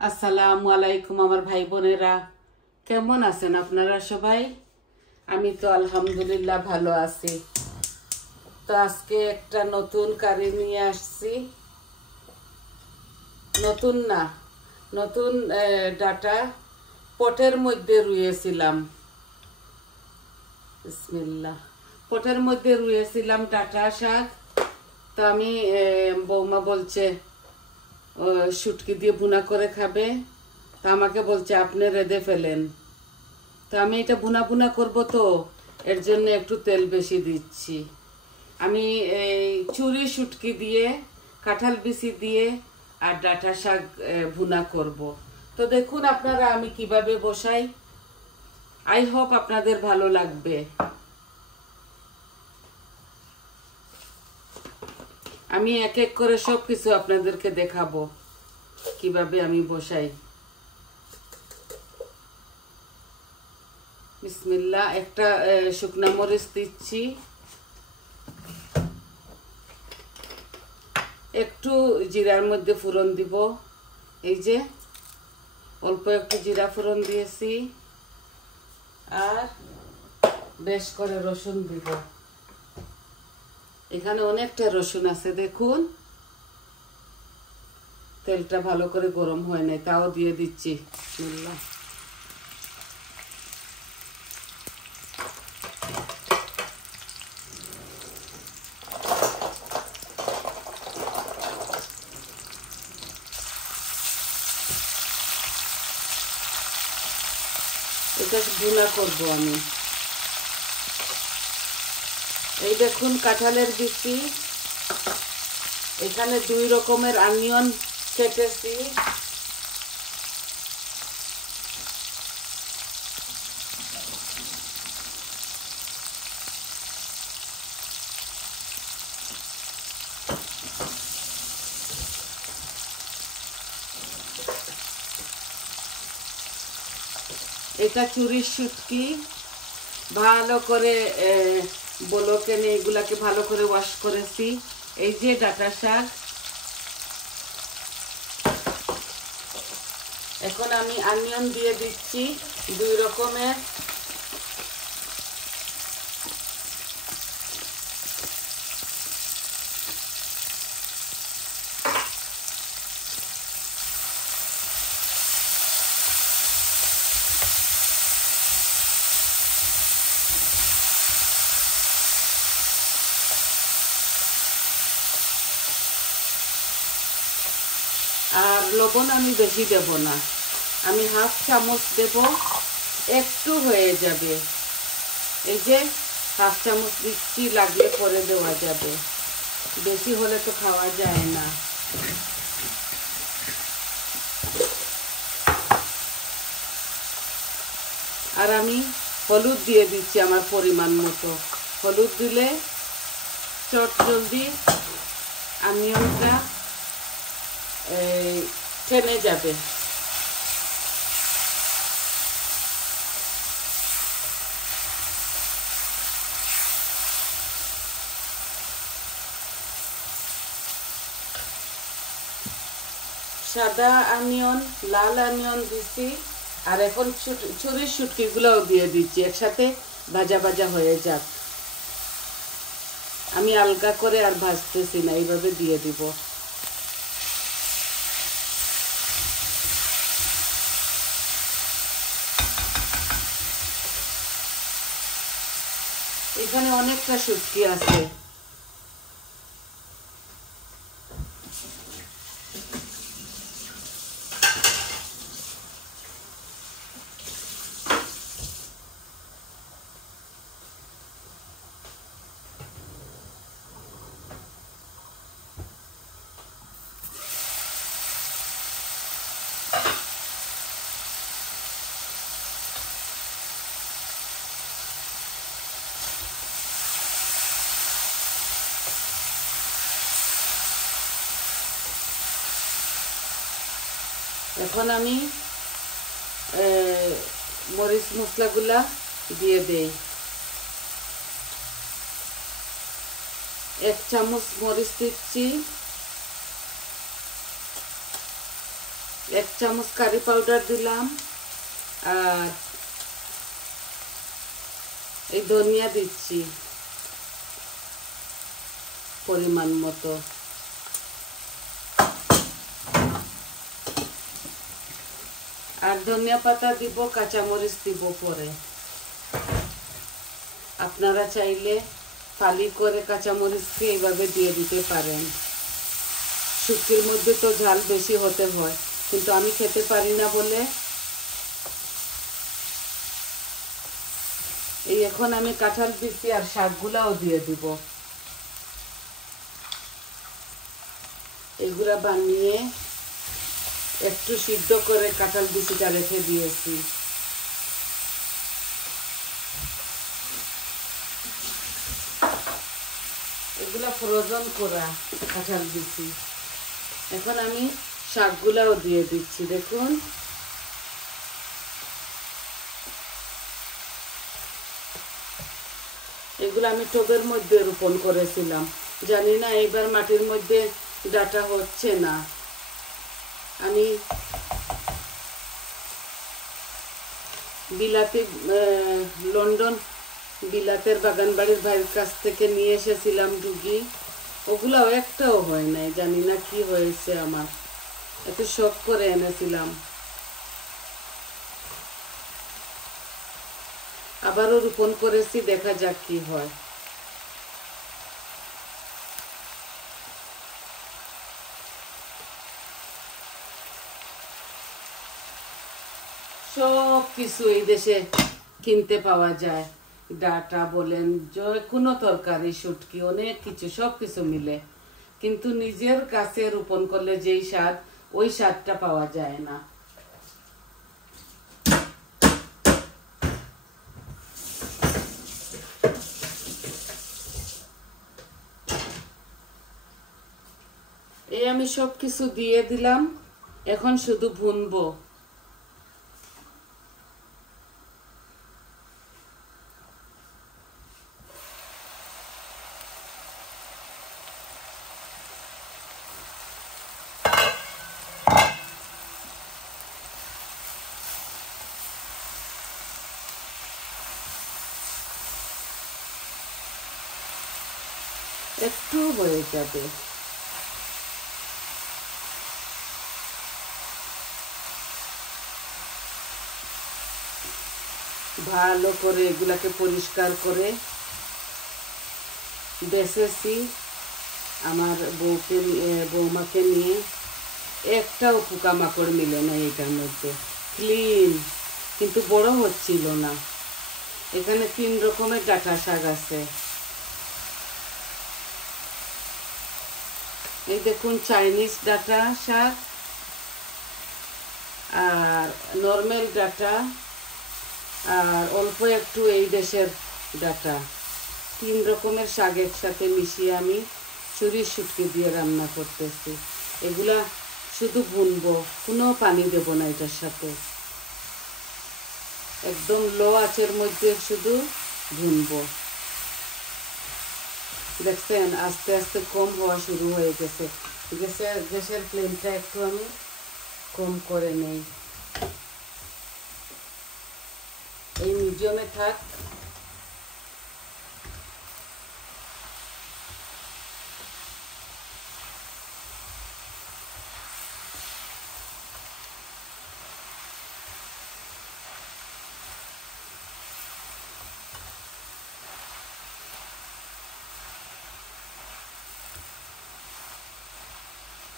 আসসালামু আলাইকুম আমার ভাই বোনেরা, কেমন আছেন আপনারা সবাই? আমি তো আলহামদুলিল্লাহ ভালো আছি। তো আজকে একটা নতুন কারি নিয়ে আসছি। নতুন না, নতুন ডাটা পটের মধ্যে রুইয়েছিলাম। বিসমিল্লাহ। পটের মধ্যে রুইয়েছিলাম ডাটা শাক। তো আমি বৌমা বলছে শুটকি দিয়ে ভুনা করে খাবে। তা আমাকে বলছে আপনি রেঁধে ফেলেন। তো আমি এটা ভুনা ভুনা করবো, তো এর জন্য একটু তেল বেশি দিচ্ছি। আমি এই চুরি শুটকি দিয়ে, কাঁঠাল বিচি দিয়ে আর ডাঁটা শাক ভুনা করব। তো দেখুন আপনারা আমি কিভাবে বসাই। আই হোপ আপনাদের ভালো লাগবে। আমি এক এক করে সব কিছু আপনাদেরকে দেখাবো কিভাবে আমি বসাই। বিসমিল্লাহ। একটা শুকনা মরিচ দিচ্ছি, একটু জিরার মধ্যে ফোড়ন দিব। এই যে অল্প একটু জিরা ফোড়ন দিয়েছি, আর বেশ করে রসুন দিব। এখানে অনেকটা রসুন আছে, দেখুন। তেলটা ভালো করে গরম হয় নাই, তাও দিয়ে দিচ্ছি। বিসমিল্লাহ। এটা ভুনা করব আমি। এই দেখুন কাঁঠালের বিচি, এখানে 2 রকমের অনিয়ন কেটেছি। এটা চুরির শুটকি, ভালো করে বলকে নিয়ে এগুলাকে ভালো করে ওয়াশ করেছি। এই যে ডাঁটা শাক। এখন আমি অনিয়ন দিয়ে দিচ্ছি 2 রকমের। আর লবণ আমি বেশি দেব না, আমি 1/2 চামচ দেব, একটু হয়ে যাবে। এই যে 1/2 চামচ দিচ্ছি, লাগলে পরে দেওয়া যাবে, বেশি হলে তো খাওয়া যায় না। আর আমি হলুদ দিয়ে দিচ্ছি আমার পরিমাণ মতো। হলুদ দিলে চট জলদি অনিয়নটা টেনে যাবে। সাদা অনিয়ন, লাল অনিয়ন দিচ্ছি, আর এখন চুরির শুটকিগুলোও দিয়ে দিচ্ছি, একসাথে ভাজা ভাজা হয়ে যাক। আমি আলগা করে আর ভাজতেছি না, এইভাবে দিয়ে দিব। এখানে অনেকটা শুটকি আছে। এখন আমি মরিচ মশলাগুলা দিয়ে দেই। 1 চামচ মরিচ দিচ্ছি, 1 চামচ কারি পাউডার দিলাম, আর এই ধনিয়া দিচ্ছি পরিমাণ মতো। আর ধনিয়া পাতা দিব, কাঁচামরিচ দিব পরে। আপনারা চাইলে ফালি করে কাঁচামরিচকে এইভাবে দিয়ে দিতে পারেন। শুটকির মধ্যে তো ঝাল বেশি হতে হয়, কিন্তু আমি খেতে পারি না বলে এই এখন আমি কাঁঠাল বিচি আর শাকগুলাও দিয়ে দিব। এগুলা বানিয়ে একটু সিদ্ধ করে কাঁঠাল বিচিটা রেখে দিয়েছি। এগুলা ফ্রোজন করা কাঁঠাল বিচি। এখন আমি শাকগুলাও দিয়ে দিচ্ছি। দেখুন, এগুলো আমি টবের মধ্যে রোপণ করেছিলাম। জানি না এবার মাটির মধ্যে ডাটা হচ্ছে না। আমি বিলাতি লন্ডন বিলাতের বাগান বাড়ির ভাইয়ের কাছ থেকে নিয়ে এসেছিলাম ডুগি, ওগুলাও একটাও হয় নাই। জানি না কি হয়েছে আমার, এত শখ করে এনেছিলাম। আবারও রোপণ করেছি, দেখা যাক কি হয়। সব কিছু এই দেশে কিনতে পাওয়া যায়, ডাটা বলেন, যে কোনো তরকারি, শুটকি, অনেক কিছু, সব কিছু মিলে। কিন্তু নিজের কাছে রোপণ করলে যেই স্বাদ, ওই স্বাদটা পাওয়া যায় না। এই আমি সব কিছু দিয়ে দিলাম, এখন শুধু ভুনবো। একটু হয়ে যাবে। ভালো করে এগুলাকে পরিষ্কার করে বেছেছি আমার বৌমাকে নিয়ে। একটাও পোকামাকড় মিলে না এটার মধ্যে, ক্লিন, কিন্তু বড় হচ্ছিল না। এখানে 3 রকমের ডাঁটা শাক আছে। এই দেখুন, চাইনিজ ডাঁটা শাক আর নর্মাল ডাঁটা আর অল্প একটু এই দেশের ডাঁটা, 3 রকমের শাক একসাথে মিশিয়ে আমি চুরির শুটকি দিয়ে রান্না করতেছি। এগুলা শুধু ভুনবো, কোনো পানি দেব না এটার সাথে। একদম লো আঁচের মধ্যে শুধু ভুনবো। দেখছেন, আস্তে আস্তে কম হওয়া শুরু হয়ে গেছে। গ্যাসের ফ্লেমটা একটু আমি কম করে নেই, এই মিডিয়ামে থাক।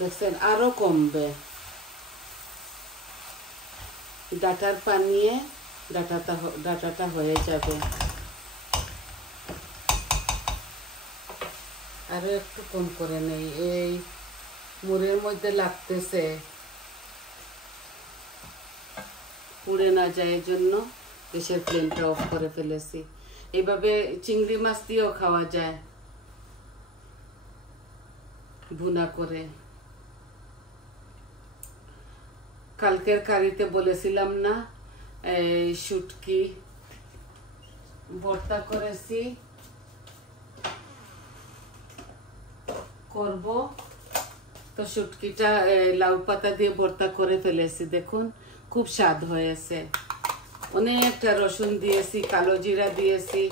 দেখছেন, আরো কমবে। ডাটার পানিয়ে ডাটাটা হয়ে যাবে। আরো একটু কম করে নেই, এই মুড়ের মধ্যে লাগতেছে, পুড়ে না যায় জন্য গ্যাসের ফ্লেমটা অফ করে ফেলেছি। এইভাবে চিংড়ি মাছ দিয়েও খাওয়া যায় ভুনা করে। কালকের কারিতে বলেছিলাম না, এই শুটকি ভর্তা করেছি, করব। তো শুটকিটা লাউ পাতা দিয়ে ভর্তা করে ফেলেছি, দেখুন খুব স্বাদ হয়েছে। অনেকটা রসুন দিয়েছি, কালো জিরা দিয়েছি,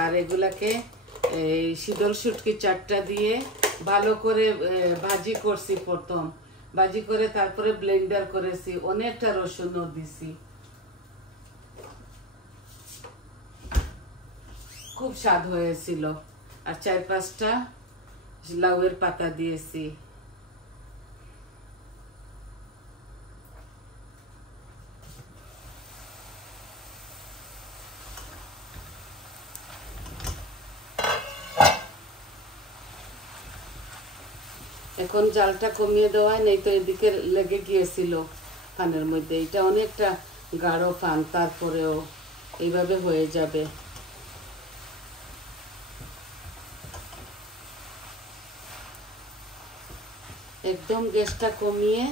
আর এগুলাকে এই শীতল শুটকি চারটা দিয়ে ভালো করে ভাজি করছি। প্রথম ভাজি করে তারপরে ব্লেন্ডার করেছি, অনেকটা রসুনও দিছি। খুব স্বাদ হয়েছিল। আর 4-5টা লাউয়ের পাতা দিয়েছি। এখন জালটা কমিয়ে দেওয়া, নেই তো এদিকে লেগে গিয়েছিল ফানের মধ্যে। এটা অনেকটা গাঢ় ফান, তারপরেও এইভাবে হয়ে যাবে। একদম গ্যাসটা কমিয়ে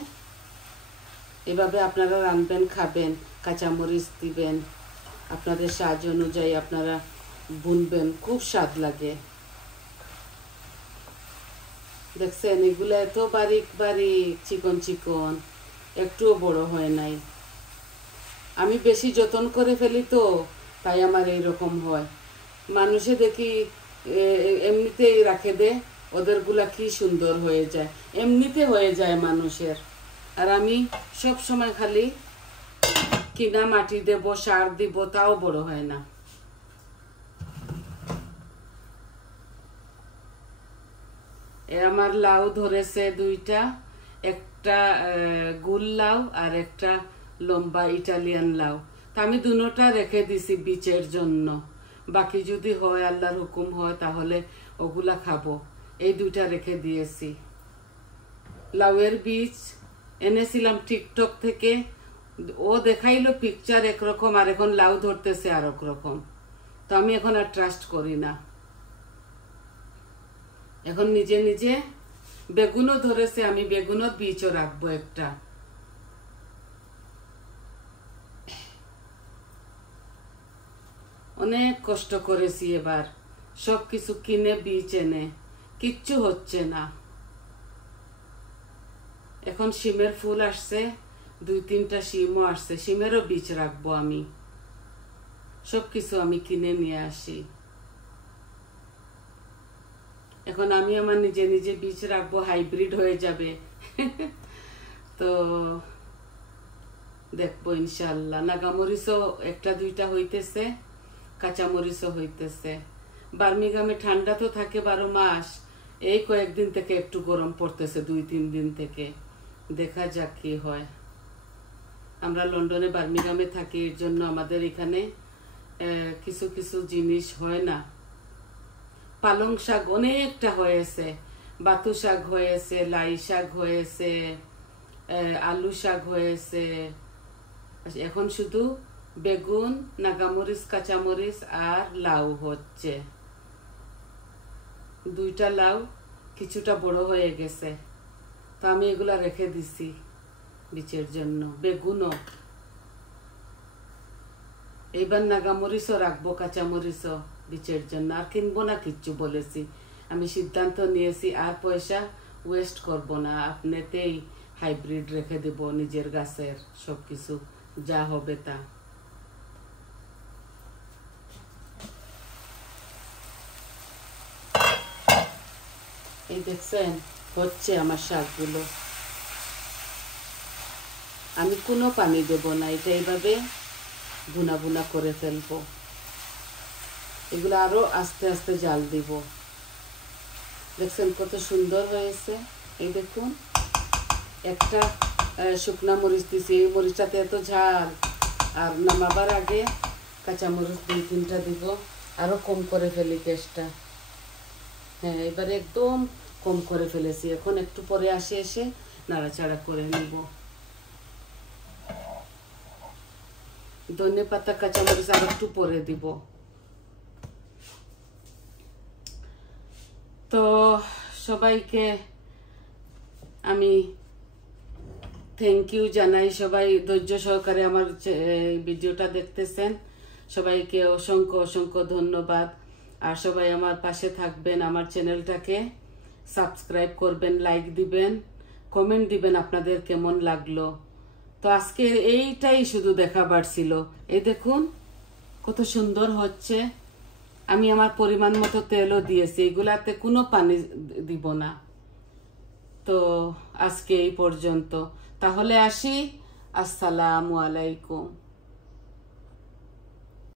এভাবে আপনারা রাঁধবেন, খাবেন, কাঁচামরিচ দিবেন, আপনাদের স্বাদ অনুযায়ী আপনারা বুনবেন, খুব স্বাদ লাগে। দেখছেন এগুলো এত বারিক বারিক, চিকন চিকন, একটুও বড় হয় নাই। আমি বেশি যত্ন করে ফেলি তো, তাই আমার এইরকম হয়। মানুষে দেখি এমনিতেই রাখে দে, ওদেরগুলা কি সুন্দর হয়ে যায়, এমনিতে হয়ে যায় মানুষের। আর আমি সব সময় খালি কিনা মাটি দেব, সার দিব, তাও বড় হয় না। আমার লাউ ধরেছে 2টা, একটা গোল লাউ আর একটা লম্বা ইটালিয়ান লাউ। তা আমি দুটোটা রেখে দিছি বীজের জন্য, বাকি যদি হয় আল্লাহর হুকুম হয় তাহলে ওগুলা খাবো। এই 2টা রেখে দিয়েছি। লাউয়ের বীজ এনেছিলাম টিকটক থেকে, ও দেখাইলো পিকচার একরকম, আর এখন লাউ ধরতেছে আর একরকম। তো আমি এখন আর ট্রাস্ট করি না। এখন নিজে নিজে বেগুনও ধরেছে, আমি বেগুনের বীজও রাখবো একটা। অনেক কষ্ট করেছি এবার, সবকিছু কিনে বীজ এনে, কিচ্ছু হচ্ছে না। এখন শিমের ফুল আসছে, 2-3টা শিমও আসছে, শিমেরও বীজ রাখবো আমি। সবকিছু আমি কিনে নিয়ে আসি। এখন আমি আমার নিজে নিজে বীজ রাখবো, হাইব্রিড হয়ে যাবে। তো দেখবো ইনশাল্লাহ। নাগামরিচও 1-2টা হইতেছে, কাঁচামরিচও হইতেছে। বার্মিংহামে ঠান্ডা তো থাকে 12 মাস, এই কয়েকদিন থেকে একটু গরম পড়তেছে, 2-3 দিন থেকে। দেখা যাক কি হয়। আমরা লন্ডনে বার্মিংহামে থাকি, এর জন্য আমাদের এখানে কিছু কিছু জিনিস হয় না। পালং শাক অনেকটা হয়েছে, বাতু শাক হয়েছে, লাই শাক হয়েছে, আলু শাক হয়েছে। এখন শুধু বেগুন, নাগামরিচ, কাঁচামরিচ আর লাউ হচ্ছে। 2টা লাউ কিছুটা বড় হয়ে গেছে, তো আমি এগুলা রেখে দিছি বীজের জন্য। বেগুনও এইবার, নাগামরিচও রাখবো, কাঁচামরিচও বীজের জন্য। আর কিনবো না কিচ্ছু বলেছি, আমি সিদ্ধান্ত নিয়েছি আর পয়সা ওয়েস্ট করব না, আপনাতেই হাইব্রিড রেখে দেব, নিজের গাছের সবকিছু যা হবে তা। এই দেখছেন হচ্ছে আমার শাকগুলো। আমি কোনো পানি দেব না, এটা এইভাবে বুনা বুনা করে ফেলবো। এগুলো আরো আস্তে আস্তে জাল দিব। দেখছেন কত সুন্দর হয়েছে। এই দেখুন, একটা শুকনা মরিচ দিছি, এই মরিচটাতে এত ঝাল। আর নামাবার আগে কাঁচামরিচ 2-3টা দিব, আরো কম করে ফেলি গ্যাসটা। হ্যাঁ, এবারে একদম কম করে ফেলেছি। এখন একটু পরে এসে নাড়াচাড়া করে নিব। ধনে পাতা, কাঁচামরিচ আর একটু পরে দিব। তো সবাইকে আমি থ্যাংক ইউ জানাই। সবাই ধৈর্য সহকারে আমার ভিডিওটা দেখতেছেন, সবাইকে অসংখ্য অসংখ্য ধন্যবাদ। আর সবাই আমার পাশে থাকবেন, আমার চ্যানেলটাকে সাবস্ক্রাইব করবেন, লাইক দিবেন, কমেন্ট দিবেন আপনাদের কেমন লাগলো। তো আজকে এইটাই শুধু দেখাবার ছিল। এই দেখুন কত সুন্দর হচ্ছে। আমি আমার পরিমাণ মতো তেলও দিয়েছি, এগুলাতে কোনো পানি দিব না। তো আজকে এই পর্যন্ত, তাহলে আসি। আসসালামু আলাইকুম।